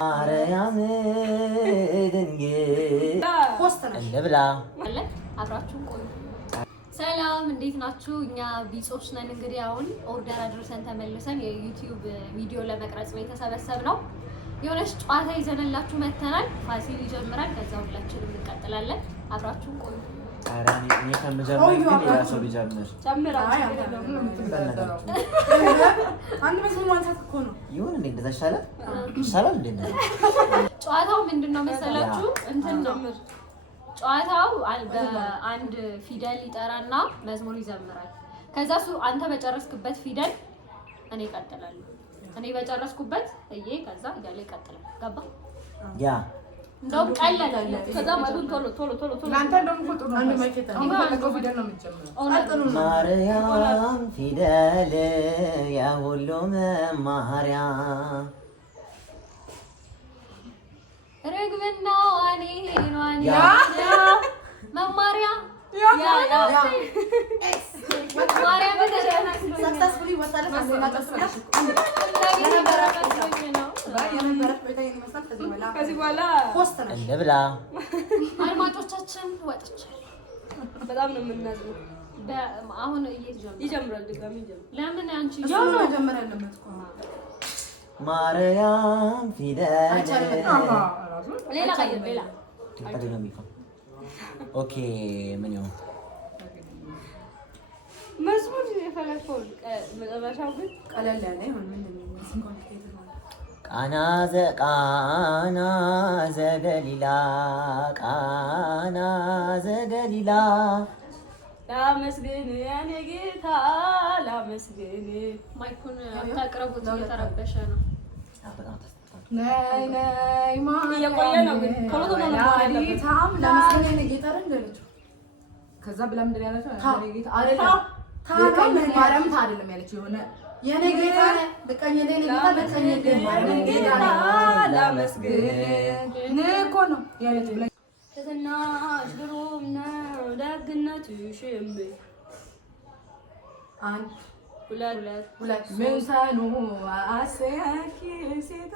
ማርያም ድንግል እንብላ። አብራችሁ ቆዩ። ሰላም እንዴት ናችሁ? እኛ ቢጾች ነን። እንግዲህ አሁን ኦርደር አድርሰን ተመልሰን የዩቲዩብ ቪዲዮ ለመቅረጽ የተሰበሰብነው የሆነች ጨዋታ ይዘንላችሁ መተናል። ፋሲል ይጀምራል፣ ከዛ ሁላችንም እንቀጥላለን። አብራችሁ ቆዩ። አራኒ እኔ ከምጀምር ግን ሌላ ሰው ቢጀምር አንድ መስሎ ማንሳት እኮ ነው። ይሁን እንዴ እንደዛ ይሻላል እንዴ? ጨዋታው ምንድነው መሰላችሁ? እንትን ነው ጨዋታው አንድ ፊደል ይጠራና መዝሙር ይዘምራል። ከዛ አንተ በጨረስክበት ፊደል እኔ እቀጥላለሁ፣ እኔ በጨረስኩበት ከዛ እያለ ይቀጥላል። ገባ? ያ እንደውም ቀለለ። ከዛ ማዱን ቶሎ ላንተ እንደውም ቁጥሩ አንድ ማይከታ ነው ፊደል ነው የምትጀምረው። ማርያም ፊደል የሁሉ መማሪያ ረግብና ዋኔ መማሪያ ማርያም ሰክሰስፉሊ ወጣለ ከዚህ በኋላ ፖስት ነው እንብላ። አድማጮቻችን ወጥቻለሁ። በጣም ነው የምናዝነው። አሁን ይጀምራል ድጋሚ ለምን አንቺ መጀመር ያለበት እኮ ማርያም ፊደል ሌላ ኦኬ ምን ይሁን መዝሙር የፈለከው መጨረሻው ግን ቀለል ያለ ይሁን። ምንድነው ቃና ዘገሊላ ቃና ዘገሊላ ላመስግን የኔ ጌታ ላመስግን። ማይኩን አታቅርቡት፣ እየተረበሸ ነው። ነይ እየቆየ ነው ግን ቶሎ ነው ላመስግን የኔ ጌታ እንደለችው። ከዛ ብላ ምንድን ያለችው የኔ ጌታ አይደለም ማርያም አይደለም ያለችው የሆነ የኔ ጌታ በቀኝ የኔ ጌታ በቀኝ የኔ ጌታ ላመስግን እኮ ነው ያለችው ብላ ተናሽ ግሩም ነው ደግነትሽም። አንድ ሁለት ምንሰኑ አሰያኪ ሴተ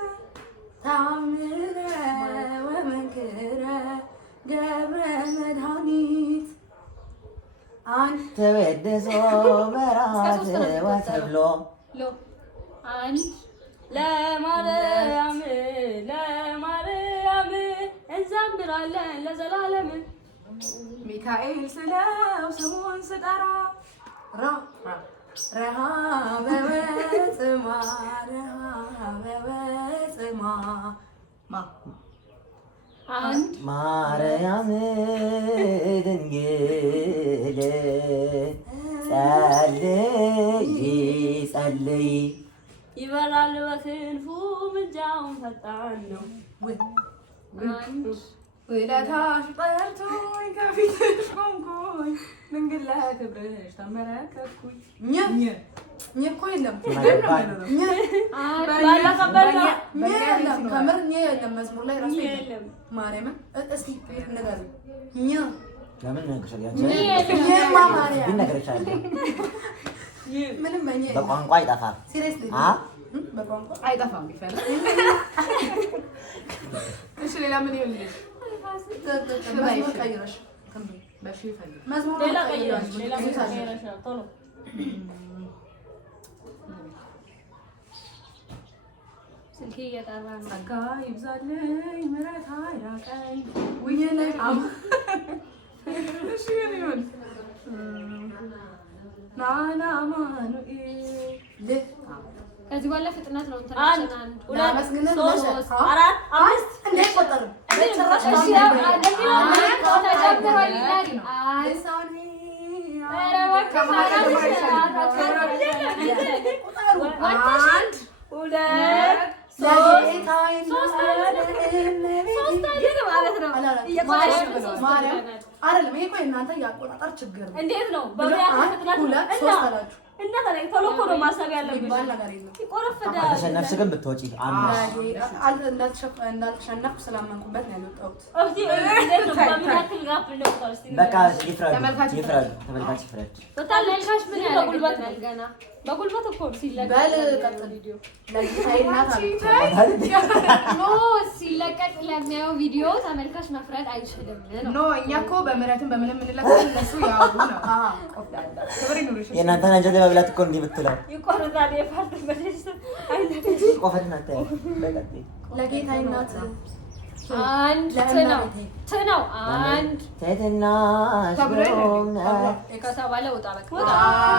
ታምረ ወመንክረ ገብረ መድኃኒት አንተ ወደሶ መራት ወተብሎ አንድ ለማርያም እንዘምራለን ለዘላለም። ሚካኤል ስለው ስሙን ስጠራ ረሃበ ወጽማ አንድ ማርያም ድንግል ጸልይ ይበራል በክንፉ ምልጃውን ፈጣን ነው። ውለታሽ ጠርቶኝ ከፊትሽ ቆምኩኝ ድንግል ለክብርሽ ተመለከትኩኝ። እኮ የለም ከምር የለም መዝሙር ላይ ራሱ የለም። ማርያምን እስኪ ነገር ለምን ምንም በቋንቋ አይጠፋም። በቋንቋ አይጠፋም። እሺ ሌላ ምን ይኸውልሽ መዝሙር ቀይረሽ ቶሎ ስልኬ እየጠራ ነው። ጸጋ ይብዛልኝ ምሕረት አይራቀኝ ውዬለኝ እሺ ምን ይሁን ናና ማኑኤል ከዚህ በኋላ ፍጥነት ነው። አንድ ሁለት ሶስት አራት አምስት እንደ ቆጠሩ እንዴት ነው? በሁለት እና ታዲያ ቶሎ እኮ ነው ማሰብ ያለብሽ። ይቆረፍዳል። ተሸነፍሽ ግን ብትወጪ እንዳልተሸነፍኩ ስላመንኩበት ነው ያልወጣሁት። በቃ ይፍረዱ። ተመልካች ይፍረድ። ተመልካች ምን ያደርግልናል? ገና በጉልበት እኮ ሲለቀቅ ሲለቀቅ ለሚያየው ቪዲዮ ተመልካች መፍረድ አይችልም ነው። እኛ እኮ በምህረትም በምንም የምንለቀው እነሱ ያው ነው። የእናንተን አንጀት ለመብላት እኮ እንዲህ ብትለው ይቆርጣል። የፓርት በደስ አይነት ቆፈትና ታየ ለጌታ እናት አንድ ነው አንድ ትህትና ከተባለ ወጣ በቃ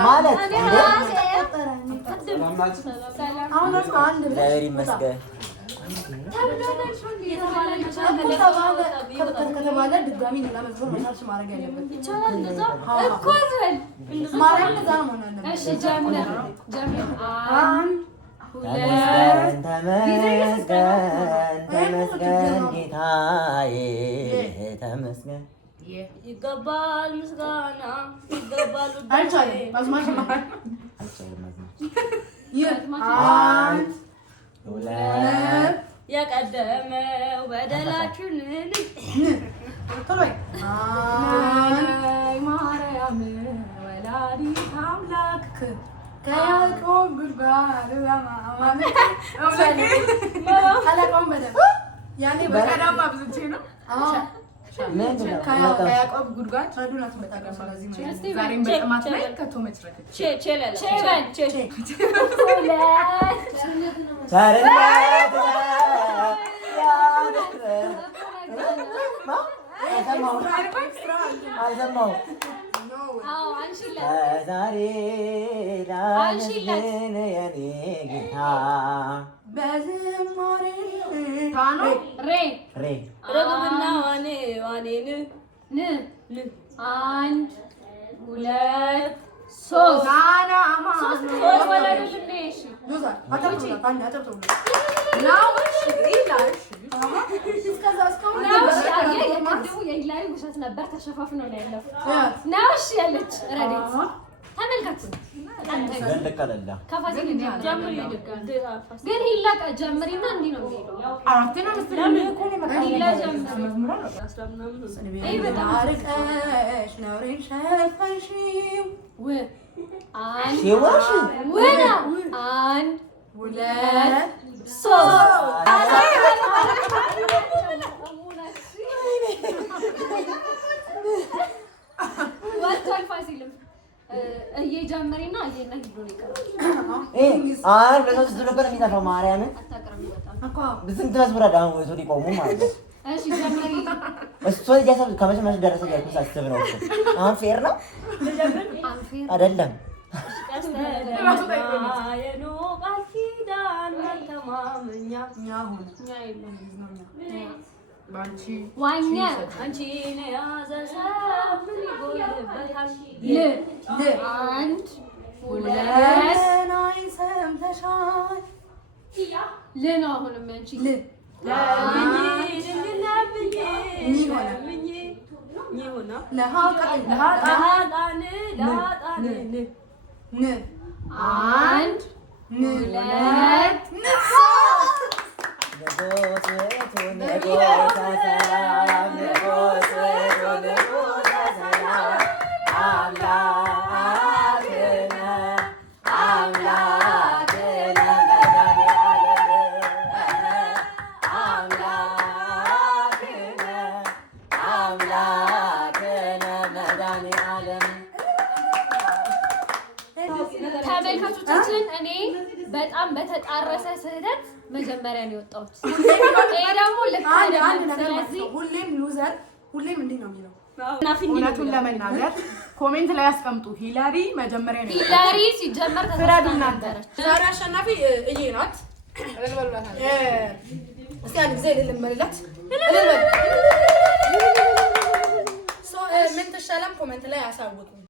ማለት እግዚአብሔር ይመስገን ከተባለ ድጋሚ ሌላ መዝሙር መሳርሽ ማድረግ ያለበት ይቻላል። እንደዛ እኮ ዘል ማርያም እንደዛ ነው ማለት ነው። እሺ ጀምር ተመስገን ጌታዬ ተመስገን ይገባል ምስጋና ይገባል የቀደመው በደላችንን ማርያም ወላዲተ አምላክ ከያዕቆብ ጉድጓድ ያኔ በቀዳማ ብዙ ነው። ከያዕቆብ ጉድጓድ ረዱናት መጣቀም ስለዚህ ዛሬም በጥማት ላይ ከቶ መጭረክ ዛሬ ላመስግን የኔ ጌታ በዝማሬ ረግብና ዋኔን አንድ ሁለት ሶስት የሂላሪ ውሸት ነበር። ተሸፋፍኖ ነው ያለፉት። ነው እሺ ያለች ረዴት ተመልከቱ። ግን ሂላ ጀምሪና እንዲህ ነው የሚሄደው። አንድ ሁለት ሶስት ወጥቷል። ፋሲልም እየጀመሪና እየና ሂዶ ነው ይቀራል። ለሶስት ነበር የሚጠፋው ማርያምን ስንት መስመር አዳም ወይቶ ሊቆሙ ማለት ነው። እሺ ጀመሪ እሱ እያሰብ ከመሸመሽ ደረሰ ያልኩት ሳስብ ነው። አሁን ፌር ነው አይደለም? ዋኛ አንድ ሁለት ል ነው አሁንም ያንቺ አንድ ሁለት ተመልካቾቻችን እኔ በጣም በተጣረሰ ስህተት መጀመሪያ ነው የወጣሁት። ይሄ ደግሞ ልክ አይደለም። ስለዚህ ሁሌም ሉዘር ሁሌም እንዴ ነው የሚለው። እውነቱን ለመናገር ኮሜንት ላይ አስቀምጡ። ሂላሪ መጀመሪያ ነው። ሂላሪ ሲጀመር ተሰራናለች። ዛሬ አሸናፊ እዬ ናት። እስቲ አንድ ጊዜ ልልመልላት ምን ተሻለም ኮሜንት ላይ አሳውቁ።